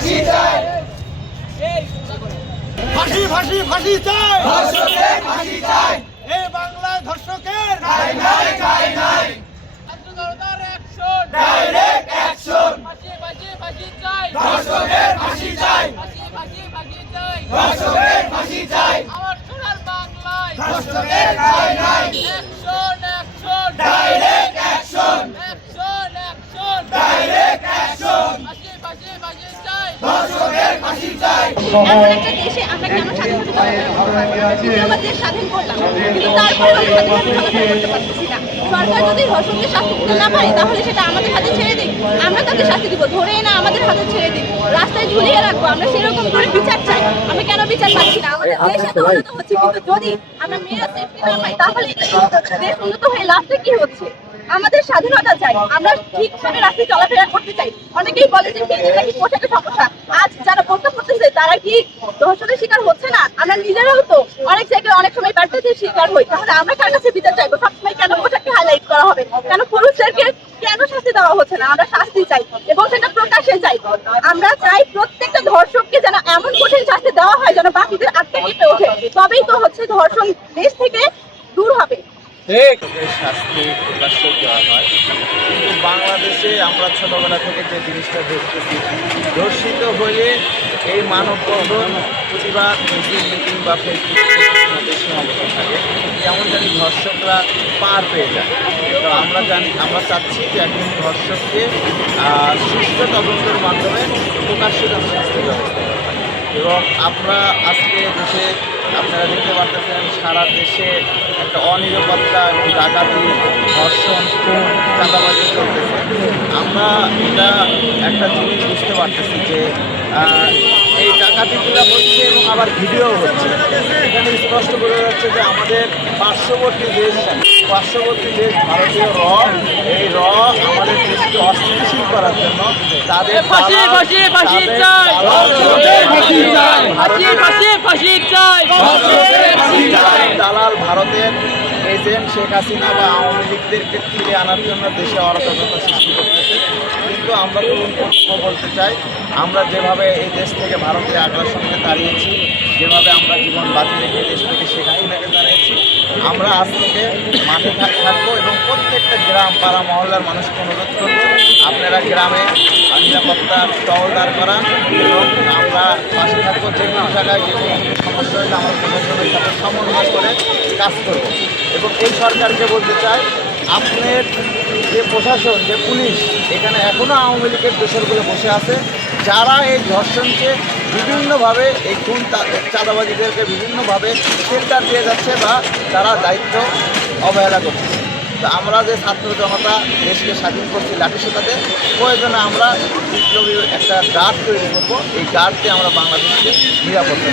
ফাঁসি চাই। ফাঁসি ফাঁসি ফাঁসি চাই। ধর্ষকের ফাঁসি চাই। এই বাংলায় ধর্ষকের নাই নাই নাই নাই। Direct action. ধর্ষকের ফাঁসি চাই। ধর্ষকের ফাঁসি চাই। ধর্ষকের নাই নাই ডাইরেক্ট অ্যাকশন ডাইরেক্ট অ্যাকশন ধর্ষকের ফাঁসি চাই এমন একটা দেশে আমরা কেন স্বাধীনভাবে চলাফেরা করতে পারব? আমরা দেশ স্বাধীন করলাম কিন্তু তারপরে আমরা স্বাধীনভাবে চলাফেরা করতে পারতেছি সরকার যদি ধর্ষককে শাস্তি দিতে না পারে তাহলে সেটা আমাদের হাতে ছেড়ে দিক। আমরা তাকে শাস্তি দিব ধরে না আমাদের হাতে ছেড়ে দিক। রাস্তায় ঝুলিয়ে রাখব আমরা সেরকম করে বিচার চাই। আমি কেন বিচার পাচ্ছি না? আমাদের দেশ এত উন্নত হচ্ছে কিন্তু যদি আমরা মেয়েরা সেফটি না পাই তাহলে এই দেশ উন্নত হয়ে লাস্টে কি হচ্ছে? আমাদের স্বাধীনতা চাই। আমরা ঠিকভাবে রাস্তায় চলাফেরা করতে চাই। অনেকেই বলে যে মেয়েদের নাকি পোশাকে সমস্যা? করতেছে তারা কি ধর্ষণের শিকার হচ্ছে না? আমরা নিজেরাও তো অনেক জায়গায় অনেক সময় ব্যাটাতে শিকার হই। তাহলে আমরা কার কাছে বিচার চাইব? সবসময় কেন পোশাককে হাইলাইট করা হবে? কেন পুরুষদেরকে কেন শাস্তি দেওয়া হচ্ছে না? আমরা শাস্তি চাই এবং সেটা প্রকাশ্যে চাই। আমরা চাই প্রত্যেকটা ধর্ষককে যেন এমন কঠিন শাস্তি দেওয়া হয় যেন বাকিদের আটকে কেঁপে ওঠে। তবেই তো হচ্ছে ধর্ষণ দেশ থেকে শাস্তি প্রকাশ্য দেওয়া হয়। কিন্তু বাংলাদেশে আমরা ছোটবেলা থেকে যে জিনিসটা দেখতেছি, ধর্ষিত হলে এই মানববন্ধন, প্রতিবাদ মিটিং মিটিং বা ফেসবুক থাকে, যেমন জানি ধর্ষকরা পার পেয়ে যায়। তো আমরা জানি, আমরা চাচ্ছি যে একজন ধর্ষককে সুস্থ তদন্তের মাধ্যমে প্রকাশ্য যেন শাস্তি ব্যবস্থা এবং আমরা আজকে দেশে আপনারা দেখতে পারতেছেন সারা দেশে একটা অনিরাপত্তা এবং ডাকাতি ধর্ষণ খুন চাঁদাবাজি চলতেছে। আমরা এটা একটা জিনিস বুঝতে পারতেছি যে এই ডাকাতিগুলো হচ্ছে এবং আবার ভিডিও হচ্ছে। এখানে স্পষ্ট বোঝা যাচ্ছে যে আমাদের পার্শ্ববর্তী দেশ পার্শ্ববর্তী দেশ ভারতীয় র এই র আমাদের দেশকে অস্থিতিশীল করার জন্য তাদের দালাল ভারতের এজেন্ট শেখ হাসিনা বা আওয়ামী লীগদেরকে ফিরে আনার জন্য দেশে অরাজকতা সৃষ্টি করতেছে। কিন্তু আমরা তরুণ প্রজন্ম বলতে চাই। আমরা যেভাবে এই দেশ থেকে ভারতের আগ্রাসনকে তাড়িয়েছি যেভাবে আমরা জীবন বাজি রেখে দেশ থেকে শেখ হাসিনাকে তাড়িয়েছি আমরা আজ থেকে মাঠে থাক- থাকব এবং প্রত্যেকটা গ্রাম, পাড়া, মহল্লার মানুষকে অনুরোধ করব, আপনারা গ্রামে নিরাপত্তা টহলদার করান এবং আমরা পাশে থাকব যে কোনো জায়গায় যে কোনো সমস্যা হলে আমরা প্রশাসনের সাথে সমন্বয় করে কাজ করব। এবং এই সরকারকে বলতে চাই, আপনার যে প্রশাসন, যে পুলিশ, এখানে এখনও আওয়ামী লীগের দোষরগুলো বসে আছে। যারা এই ধর্ষণকে বিভিন্নভাবে এই খুন চাঁদাবাজিদেরকে বিভিন্নভাবে শেল্টার দিয়ে যাচ্ছে বা তারা দায়িত্ব অবহেলা করছে। তো আমরা যে ছাত্র জনতা দেশকে স্বাধীন করছি লাঠি সোটাতে, প্রয়োজনে আমরা বিপ্লবী একটা গার্ড তৈরি করব। এই গার্ডকে আমরা বাংলাদেশকে নিরাপত্তা